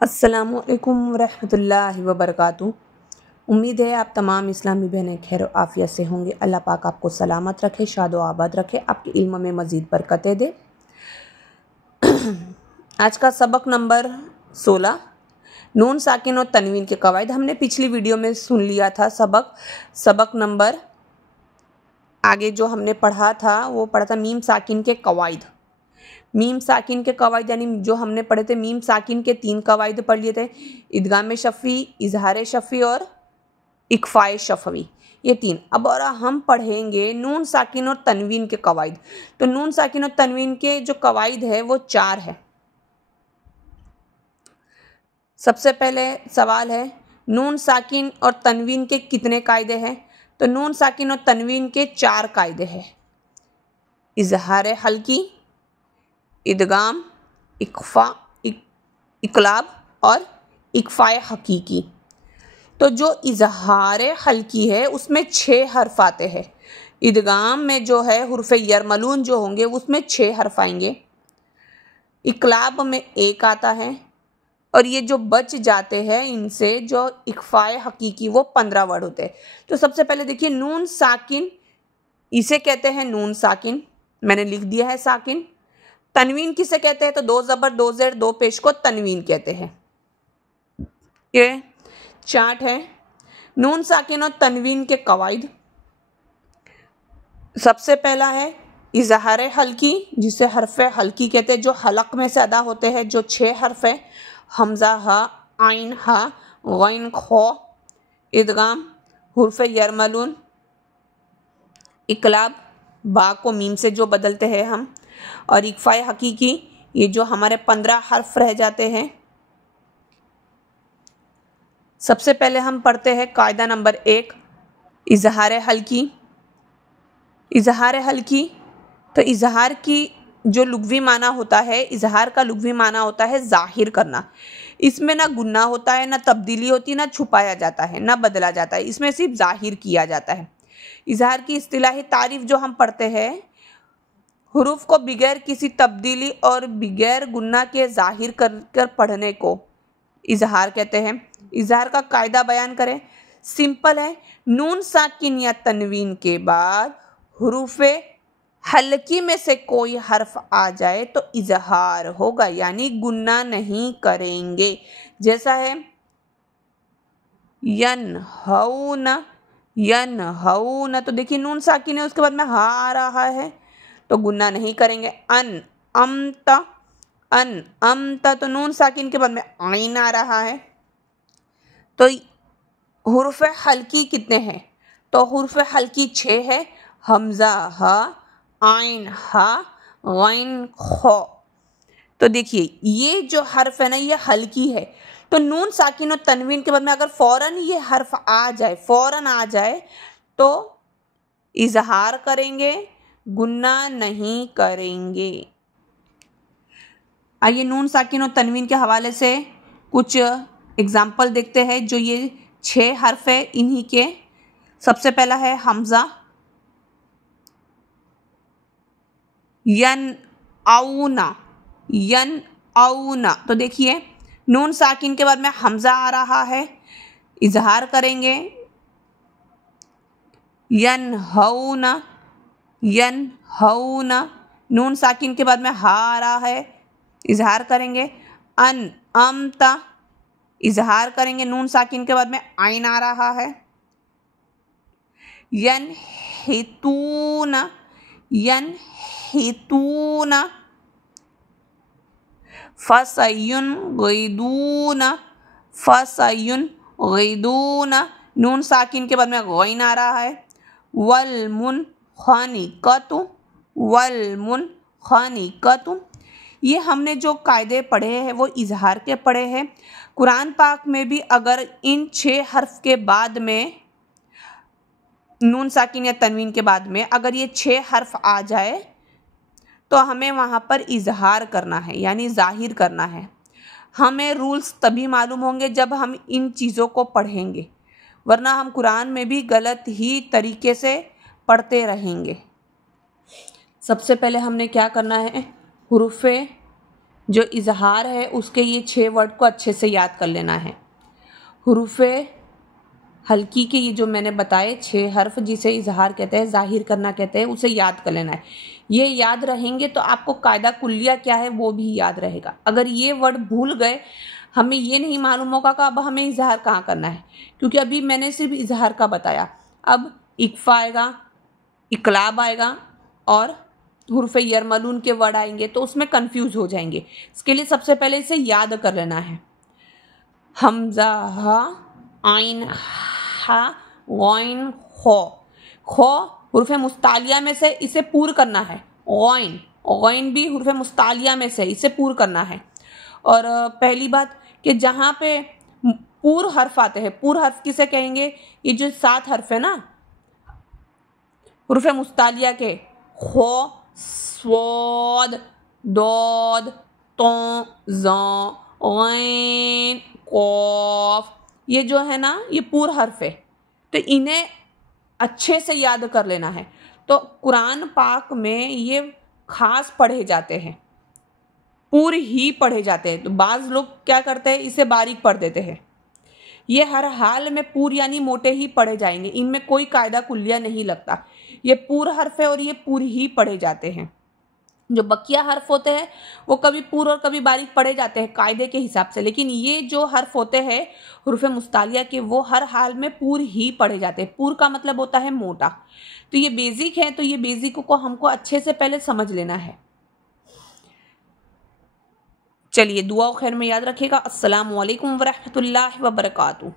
अस्सलामुअलैकुम रहमतुल्लाहि व बरकातुहू। उम्मीद है आप तमाम इस्लामी बहनें खैर आफ़ियत से होंगे। अल्लाह पाक आपको सलामत रखे, शादो आबाद रखे, आपके इल्म में मज़ीद बरकतें दे। आज का सबक नंबर 16, नून साकिन और तनवीन के कवायद। हमने पिछली वीडियो में सुन लिया था सबक नंबर, आगे जो हमने पढ़ा था वो पढ़ा था मीम साकिन के कवायद। मीम साकिन के कवायद यानी जो हमने पढ़े थे, मीम साकिन के 3 कवायद पढ़ लिए थे, इदगाम शफ़ी, इजहार शफ़ी और इक्फ़ाए शफ़वी, ये 3। अब और हम पढ़ेंगे नून साकिन और तनवीन के कवायद। तो नून साकिन और तनवीन के जो कवायद है वो 4 है। सबसे पहले सवाल है, नून साकिन और तनवीन के कितने कायदे हैं? तो नून साकिन और तनवीन के 4 कायदे हैं। इजहार हल्की, इदगाम, इक्फ़ा, इकलाब और इक्फ़ाए हकीकी। तो जो इजहार हल्की है उसमें 6 हर्फ आते हैं। इदगाम में जो है हुर्फ यरमलून जो होंगे उसमें 6 हर्फ आएंगे। इकलाब में 1 आता है और ये जो बच जाते हैं इनसे जो इक्फ़ाए हकीकी वो 15 वर्ड होते हैं। तो सबसे पहले देखिए नून साकिन, इसे कहते हैं नून साकिन, मैंने लिख दिया है साकिन। तनवीन किसे कहते हैं? तो 2 ज़बर 2 ज़ेर 2 पेश को तनवीन कहते हैं। ये चार्ट है नून साकिन और तनवीन के कवायद। सबसे पहला है इजहार हल्की, जिसे हरफ हल्की कहते हैं, जो हलक में से अदा होते हैं, जो 6 हर्फ है, हमजा, हा, आइन, हा, गैन, खो। इदगाम हुर्फ यरमलून, इकलाब बा को मीम से जो बदलते हैं हम, और इक्फ़ाए हकीकी, ये जो हमारे 15 हर्फ रह जाते हैं। सबसे पहले हम पढ़ते हैं कायदा नंबर 1, इजहार हल्की। इजहार हल्की, तो इजहार की जो लुग़वी माना होता है, इजहार का लुग़वी माना होता है ज़ाहिर करना। इसमें ना गुन्ना होता है, ना तब्दीली होती है, ना छुपाया जाता है, ना बदला जाता है, इसमें सिर्फ ज़ाहिर किया जाता है। इजहार की इस्तिलाही तारीफ़ जो हम पढ़ते हैं, हुरूफ को बिगैर किसी तब्दीली और बिगैर गुन्ना के ज़ाहिर कर पढ़ने को इजहार कहते हैं। इजहार का कायदा बयान करें, सिंपल है। नून साकिन या तनवीन के बाद हुरूफ हल्की में से कोई हर्फ आ जाए तो इजहार होगा, यानी गुन्ना नहीं करेंगे। जैसा है यनहौना, यनहौना, तो देखिए नून साकिन है, उसके बाद में हा आ रहा है तो गुन्ना नहीं करेंगे। अमता, अमता, तो नून साकिन के बाद में आइन आ रहा है। तो हुर्फ हल्की कितने हैं? तो हुर्फ हल्की 6 है, हमजा, हा, आइन, हा, गैन, खो। तो देखिए ये जो हर्फ है ना, ये हल्की है। तो नून साकिन और तनवीन के बाद में अगर फ़ौरन ये हर्फ आ जाए, फ़ौरन आ जाए, तो इजहार करेंगे, गुन्ना नहीं करेंगे। आइए नून साकिन और तनवीन के हवाले से कुछ एग्जाम्पल देखते हैं। जो ये 6 हर्फ है इन्हीं के, सबसे पहला है हमजा, यन औना, यन औना, तो देखिए नून साकिन के बाद में हमजा आ रहा है, इजहार करेंगे, यन हौना, यन हौना। नून साकिन के बाद में हा आ रहा है, इजहार करेंगे, अमता, इजहार करेंगे, नून साकिन के बाद में आइन आ रहा है, यन हितूना, यन हितूना, फसयुन गैदूना, फसयुन गैदूना, नून साकिन के बाद में गैन आ रहा है, वलमुन खानिकतु, वलमुन खानिकतु। ये हमने जो कायदे पढ़े हैं वो इजहार के पढ़े हैं। कुरान पाक में भी अगर इन 6 हर्फ के बाद में, नून साकिन या तनवीन के बाद में अगर ये 6 हर्फ आ जाए तो हमें वहाँ पर इजहार करना है, यानी ज़ाहिर करना है। हमें रूल्स तभी मालूम होंगे जब हम इन चीज़ों को पढ़ेंगे, वरना हम कुरान में भी गलत ही तरीके से पढ़ते रहेंगे। सबसे पहले हमने क्या करना है, हुरूफ जो इजहार है उसके ये 6 वर्ड को अच्छे से याद कर लेना है। हुरूफ़े हल्की के ये जो मैंने बताए 6 हर्फ जिसे इजहार कहते हैं, जाहिर करना कहते हैं, उसे याद कर लेना है। ये याद रहेंगे तो आपको कायदा कुल्लिया क्या है वो भी याद रहेगा। अगर ये वर्ड भूल गए, हमें ये नहीं मालूम होगा कि अब हमें इजहार कहाँ करना है, क्योंकि अभी मैंने सिर्फ इजहार का बताया। अब इक्फा आएगा, इकलाब आएगा और हुर्फ़े यरमलून के वर्ड आएंगे तो उसमें कंफ्यूज हो जाएंगे। इसके लिए सबसे पहले इसे याद कर लेना है। हमजा, हा, आइन, हा, गौइन, खो। खो हुर्फ़े मुस्तालिया में से इसे पूर करना है। गौइन, गौइन भी हुर्फ़े मुस्तालिया में से इसे पूर करना है। और पहली बात कि जहाँ पे पूर हर्फ आते हैं, पूर हर्फ किसे कहेंगे? ये जो 7 हर्फ है ना हुर्फ़े मुस्तालिया के, खो, स्वाद, दौद, तो, ज़ा, गैन, कौफ, ये जो है ना ये पूर हर्फ है, तो इन्हें अच्छे से याद कर लेना है। तो कुरान पाक में ये खास पढ़े जाते हैं, पूर ही पढ़े जाते हैं। तो बाज़ लोग क्या करते हैं, इसे बारीक पढ़ देते हैं। ये हर हाल में पूर यानी मोटे ही पढ़े जाएंगे, इनमें कोई कायदा कुल्लिया नहीं लगता। ये पूर हर्फ है और ये पूर ही पढ़े जाते हैं। जो बकिया हर्फ होते हैं वो कभी पूर और कभी बारीक पढ़े जाते हैं कायदे के हिसाब से, लेकिन ये जो हर्फ होते हैं हुर्फ़े मुस्तालिया के वो हर हाल में पूर ही पढ़े जाते हैं। पूर का मतलब होता है मोटा। तो ये बेसिक है, तो ये बेसिक को हमको अच्छे से पहले समझ लेना है। चलिए दुआ खैर में याद रखिएगा। अस्सलामु अलैकुम वरहमतुल्लाहि वबरकातुहू।